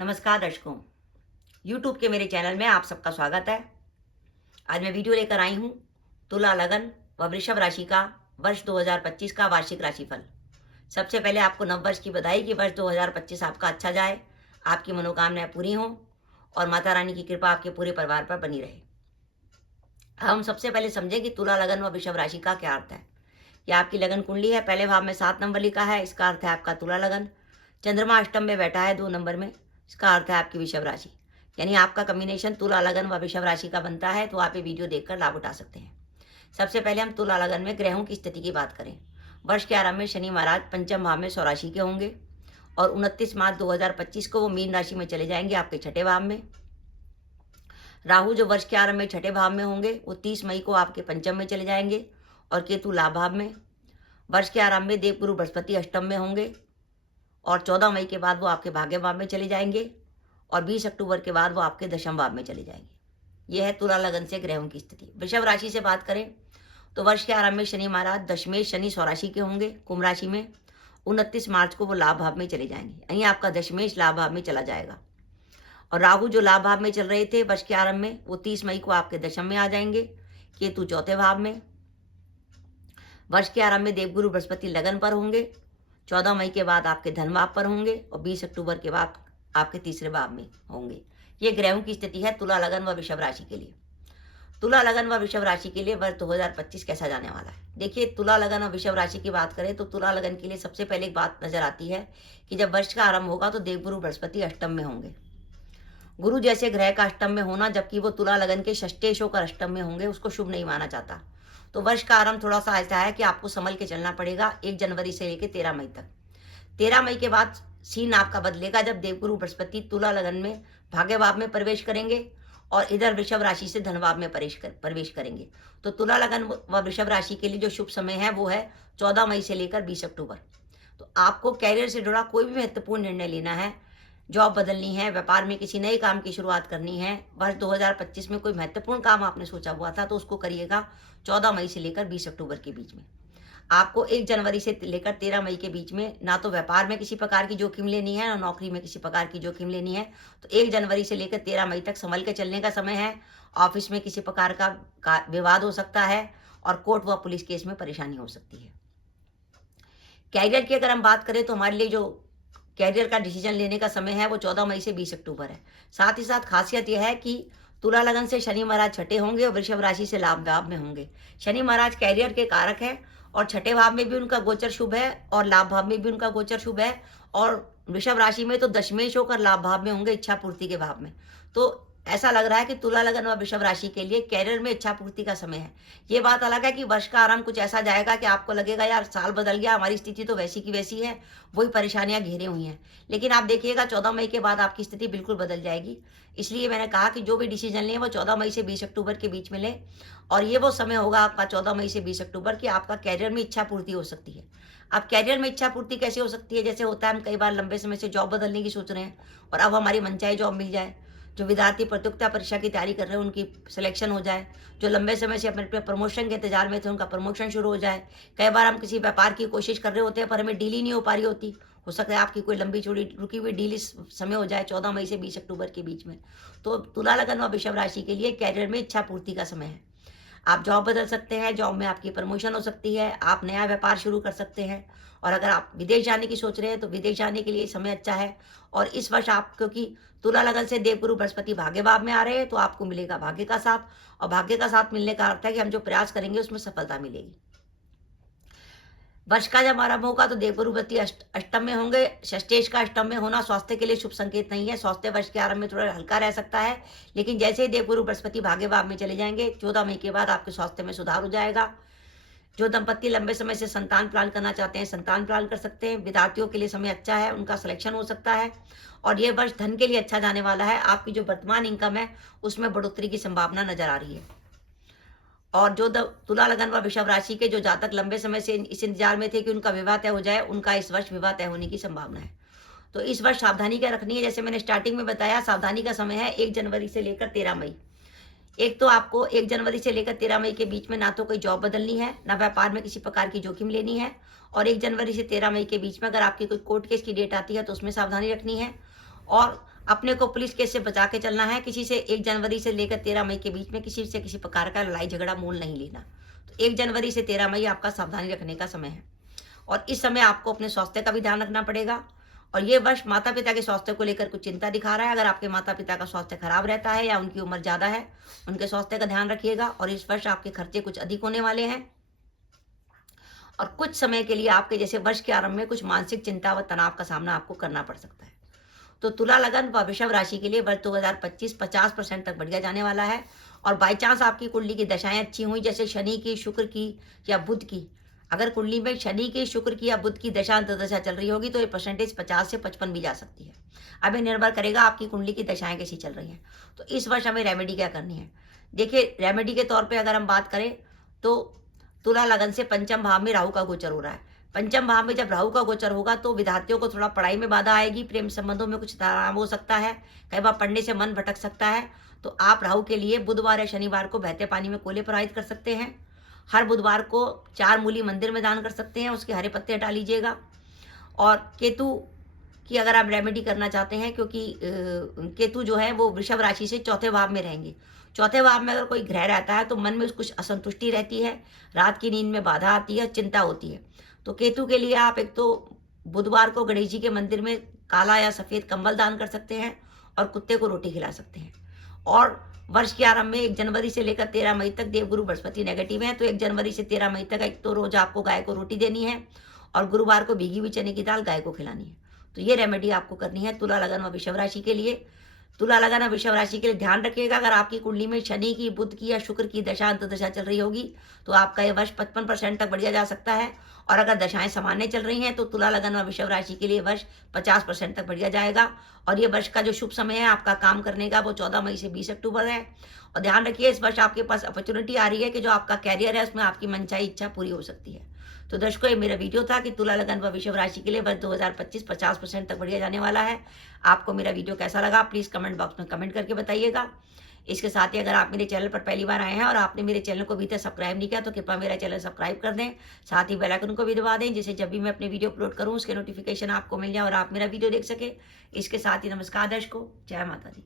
नमस्कार दर्शकों, YouTube के मेरे चैनल में आप सबका स्वागत है। आज मैं वीडियो लेकर आई हूँ तुला लगन व वृषभ राशि का वर्ष 2025 का वार्षिक राशिफल। सबसे पहले आपको नववर्ष की बधाई कि वर्ष 2025 आपका अच्छा जाए, आपकी मनोकामनाएं पूरी हों और माता रानी की कृपा आपके पूरे परिवार पर बनी रहे। हम सबसे पहले समझें कि तुला लगन व वृषभ राशि का क्या अर्थ है। यह आपकी लगन कुंडली है। पहले भाव में 7 नंबर लिखा है, इसका अर्थ है आपका तुला लगन। चंद्रमा अष्टम में बैठा है 2 नंबर में, इसका अर्थ है आपकी वृषभ राशि। यानी आपका कॉम्बिनेशन तुला लगन व वृषभ राशि का बनता है, तो आप ये वीडियो देखकर लाभ उठा सकते हैं। सबसे पहले हम तुला लगन में ग्रहों की स्थिति की बात करें। वर्ष के आरंभ में शनि महाराज पंचम भाव में स्वराशि के होंगे और 29 मार्च 2025 को वो मीन राशि में चले जाएंगे आपके छठे भाव में। राहु जो वर्ष के आरंभ में छठे भाव में होंगे वो 30 मई को आपके पंचम में चले जाएंगे और केतु लाभ भाव में। वर्ष के आरंभ में देवगुरु बृहस्पति अष्टम में होंगे और 14 मई के बाद वो आपके भाग्य भाव में चले जाएंगे और 20 अक्टूबर के बाद वो आपके दशम भाव में चले जाएंगे। यह है तुला लगन से ग्रहों की स्थिति। वृषभ राशि से बात करें तो वर्ष के आरंभ में शनि महाराज दशमेश शनि स्वराशि के होंगे कुंभ राशि में। 29 मार्च को वो लाभ भाव में चले जाएंगे, यानी आपका दशमेश लाभ भाव में चला जाएगा। और राहु जो लाभ भाव में चल रहे थे वर्ष के आरंभ में, वो 30 मई को आपके दशम में आ जाएंगे। केतु चौथे भाव में। वर्ष के आरंभ में देवगुरु बृहस्पति लगन पर होंगे, 14 मई के बाद आपके धन भाव पर होंगे और 20 अक्टूबर के बाद आपके तीसरे भाव में होंगे। ये ग्रहों की स्थिति है तुला लगन व वृषभ राशि के लिए। तुला लगन व वृषभ राशि के लिए वर्ष 2025 कैसा जाने वाला है। देखिए, तुला लगन और वृषभ राशि की बात करें तो तुला लगन के लिए सबसे पहले एक बात नजर आती है कि जब वर्ष का आरंभ होगा तो देवगुरु बृहस्पति अष्टम में होंगे। गुरु जैसे ग्रह का अष्टम में होना, जबकि वो तुला लगन के षष्ठेश होकर अष्टम में होंगे, उसको शुभ नहीं माना जाता। तो वर्ष का आरंभ थोड़ा सा ऐसा है कि आपको संभल के चलना पड़ेगा 1 जनवरी से लेकर 13 मई तक। 13 मई के बाद सीन आपका बदलेगा जब देवगुरु बृहस्पति तुला लगन में भाग्य भाव में प्रवेश करेंगे और इधर वृषभ राशि से धन भाव में प्रवेश करेंगे। तो तुला लगन व वृषभ राशि के लिए जो शुभ समय है वो है 14 मई से लेकर 20 अक्टूबर। तो आपको कैरियर से जुड़ा कोई भी महत्वपूर्ण निर्णय लेना है, जॉब बदलनी है, व्यापार में किसी नए काम की शुरुआत करनी है, वर्ष 2025 में कोई महत्वपूर्ण काम आपने सोचा हुआ था तो उसको करिएगा 14 मई से लेकर 20 अक्टूबर के बीच में। आपको 1 जनवरी से लेकर 13 मई के बीच में ना तो व्यापार में किसी प्रकार की जोखिम लेनी है, ना नौकरी में किसी प्रकार की जोखिम लेनी है। तो 1 जनवरी से लेकर 13 मई तक संभल के चलने का समय है। ऑफिस में किसी प्रकार का विवाद हो सकता है और कोर्ट व पुलिस केस में परेशानी हो सकती है। कैरियर की अगर हम बात करें तो हमारे लिए जो कैरियर का डिसीजन लेने का समय है वो 14 मई से 20 अक्टूबर है। साथ ही साथ खासियत यह है कि तुला लगन से शनि महाराज छठे होंगे और वृषभ राशि से लाभ भाव में होंगे। शनि महाराज कैरियर के कारक है और छठे भाव में भी उनका गोचर शुभ है और लाभ भाव में भी उनका गोचर शुभ है और वृषभ राशि में तो दशमेश होकर लाभ भाव में होंगे, इच्छा पूर्ति के भाव में। तो ऐसा लग रहा है कि तुला लगन व वृषभ राशि के लिए कैरियर में इच्छा पूर्ति का समय है। ये बात अलग है कि वर्ष का आरंभ कुछ ऐसा जाएगा कि आपको लगेगा यार साल बदल गया, हमारी स्थिति तो वैसी की वैसी है, वही परेशानियां घेरे हुई हैं। लेकिन आप देखिएगा 14 मई के बाद आपकी स्थिति बिल्कुल बदल जाएगी। इसलिए मैंने कहा कि जो भी डिसीजन लें वो 14 मई से 20 अक्टूबर के बीच में लें और ये वो समय होगा आपका 14 मई से 20 अक्टूबर की आपका कैरियर में इच्छा पूर्ति हो सकती है। अब कैरियर में इच्छा पूर्ति कैसे हो सकती है? जैसे होता है हम कई बार लंबे समय से जॉब बदलने की सोच रहे हैं और अब हमारी मनचाही जॉब मिल जाए। जो विद्यार्थी प्रतियोगिता परीक्षा की तैयारी कर रहे हैं उनकी सिलेक्शन हो जाए। जो लंबे समय से अपने प्रमोशन के इंतजार में थे उनका प्रमोशन शुरू हो जाए। कई बार हम किसी व्यापार की कोशिश कर रहे होते हैं पर हमें डील ही नहीं हो पा रही होती। हो सकता है आपकी कोई लंबी चौड़ी रुकी हुई डील इस समय हो जाए 14 मई से 20 अक्टूबर के बीच में। तो तुला लगन व वृषभ राशि के लिए कैरियर में इच्छा पूर्ति का समय है। आप जॉब बदल सकते हैं, जॉब में आपकी प्रमोशन हो सकती है, आप नया व्यापार शुरू कर सकते हैं और अगर आप विदेश जाने की सोच रहे हैं तो विदेश जाने के लिए समय अच्छा है। और इस वर्ष आप क्योंकि तुला लगन से देवगुरु बृहस्पति भाग्य भाव में आ रहे हैं तो आपको मिलेगा भाग्य का साथ और भाग्य का साथ मिलने का अर्थ है कि हम जो प्रयास करेंगे उसमें सफलता मिलेगी। वर्ष का जब आरंभ होगा तो देवगुरु बृहस्पति अष्टम में होंगे। षष्ठेश का अष्टम में होना स्वास्थ्य के लिए शुभ संकेत नहीं है। स्वास्थ्य वर्ष के आरंभ में थोड़ा हल्का रह सकता है, लेकिन जैसे ही देवगुरु बृहस्पति भाग्य भाव में चले जाएंगे 14 मई के बाद आपके स्वास्थ्य में सुधार हो जाएगा। जो दंपत्ति लंबे समय से संतान प्लान करना चाहते हैं संतान प्लान कर सकते हैं। विद्यार्थियों के लिए समय अच्छा है, उनका सिलेक्शन हो सकता है और ये वर्ष धन के लिए अच्छा जाने वाला है। आपकी जो वर्तमान इनकम है उसमें बढ़ोतरी की संभावना नजर आ रही है। और जो तुला लगन व वृषभ राशि के जो जातक लंबे समय से इस इंतजार में थे कि उनका विवाह तय हो जाए, उनका इस वर्ष विवाह तय होने की संभावना है। तो इस वर्ष सावधानी क्या रखनी है, जैसे मैंने स्टार्टिंग में बताया, सावधानी का समय है 1 जनवरी से लेकर 13 मई। एक तो आपको 1 जनवरी से लेकर 13 मई के बीच में ना तो कोई जॉब बदलनी है, ना व्यापार में किसी प्रकार की जोखिम लेनी है। और 1 जनवरी से 13 मई के बीच में अगर आपकी कोई कोर्ट केस की डेट आती है तो उसमें सावधानी रखनी है। और अपने को पुलिस केस से बचा के चलना है। किसी से 1 जनवरी से लेकर 13 मई के बीच में किसी से किसी प्रकार का लड़ाई झगड़ा मोल नहीं लेना। तो 1 जनवरी से 13 मई आपका सावधानी रखने का समय है और इस समय आपको अपने स्वास्थ्य का भी ध्यान रखना पड़ेगा। और ये वर्ष माता पिता के स्वास्थ्य को लेकर कुछ चिंता दिखा रहा है। अगर आपके माता पिता का स्वास्थ्य खराब रहता है या उनकी उम्र ज़्यादा है, उनके स्वास्थ्य का ध्यान रखिएगा। और इस वर्ष आपके खर्चे कुछ अधिक होने वाले हैं और कुछ समय के लिए आपके जैसे वर्ष के आरंभ में कुछ मानसिक चिंता व तनाव का सामना आपको करना पड़ सकता है। तो तुला लगन व वृषभ राशि के लिए वर्ष 2025 50% तक बढ़िया जाने वाला है। और बाई चांस आपकी कुंडली की दशाएं अच्छी हुई, जैसे शनि की, शुक्र की या बुध की, अगर कुंडली में शनि की, शुक्र की या बुध की दशा अंतर्दशा चल रही होगी तो ये परसेंटेज 50 से 55 भी जा सकती है। अब ये निर्भर करेगा आपकी कुंडली की दशाएं कैसी चल रही हैं। तो इस वर्ष हमें रेमेडी क्या करनी है। देखिए, रेमेडी के तौर पर अगर हम बात करें तो तुला लगन से पंचम भाव में राहु का गोचर हो रहा है। पंचम भाव में जब राहु का गोचर होगा तो विद्यार्थियों को थोड़ा पढ़ाई में बाधा आएगी, प्रेम संबंधों में कुछ तनाव हो सकता है, कई बार पढ़ने से मन भटक सकता है। तो आप राहु के लिए बुधवार या शनिवार को बहते पानी में कोले प्रवाहित कर सकते हैं। हर बुधवार को 4 मूली मंदिर में दान कर सकते हैं, उसके हरे पत्ते हटा लीजिएगा। और केतु की अगर आप रेमेडी करना चाहते हैं, क्योंकि केतु जो है वो वृषभ राशि से चौथे भाव में रहेंगे। चौथे भाव में अगर कोई ग्रह रहता है तो मन में कुछ असंतुष्टि रहती है, रात की नींद में बाधा आती है, चिंता होती है। तो केतु के लिए आप एक तो बुधवार को गणेश जी के मंदिर में काला या सफ़ेद कंबल दान कर सकते हैं और कुत्ते को रोटी खिला सकते हैं। और वर्ष के आरंभ में 1 जनवरी से लेकर 13 मई तक देवगुरु बृहस्पति नेगेटिव है, तो 1 जनवरी से 13 मई तक एक तो रोज आपको गाय को रोटी देनी है और गुरुवार को भीगी हुई चने की दाल गाय को खिलानी है। तो ये रेमेडी आपको करनी है तुला लगन व वृषभ राशि के लिए। तुला लगन और वृषभ राशि के लिए ध्यान रखिएगा, अगर आपकी कुंडली में शनि की, बुध की या शुक्र की दशा अंतर्दशा चल रही होगी तो आपका यह वर्ष 55% तक बढ़िया जा सकता है। और अगर दशाएं सामान्य चल रही हैं तो तुला लगन और वृषभ राशि के लिए वर्ष 50% तक बढ़िया जाएगा। और ये वर्ष का जो शुभ समय है आपका काम करने का वो 14 मई से 20 अक्टूबर है। और ध्यान रखिए, इस वर्ष आपके पास अपॉर्चुनिटी आ रही है कि जो आपका कैरियर है उसमें आपकी मनचाही इच्छा पूरी हो सकती है। तो दर्शकों, ये मेरा वीडियो था कि तुला लगन व वृषभ राशि के लिए वर्ष 2025 50% तक बढ़िया जाने वाला है। आपको मेरा वीडियो कैसा लगा प्लीज़ कमेंट बॉक्स में कमेंट करके बताइएगा। इसके साथ ही अगर आप मेरे चैनल पर पहली बार आए हैं और आपने मेरे चैनल को अभी तक सब्सक्राइब नहीं किया तो कृपया मेरा चैनल सब्सक्राइब कर दें, साथ ही बेल आइकन को भी दबा दें, जिससे जब भी मैं अपने वीडियो अपलोड करूं उसके नोटिफिकेशन आपको मिल जाए और आप मेरा वीडियो देख सके। इसके साथ ही नमस्कार दर्शकों, जय माता दी।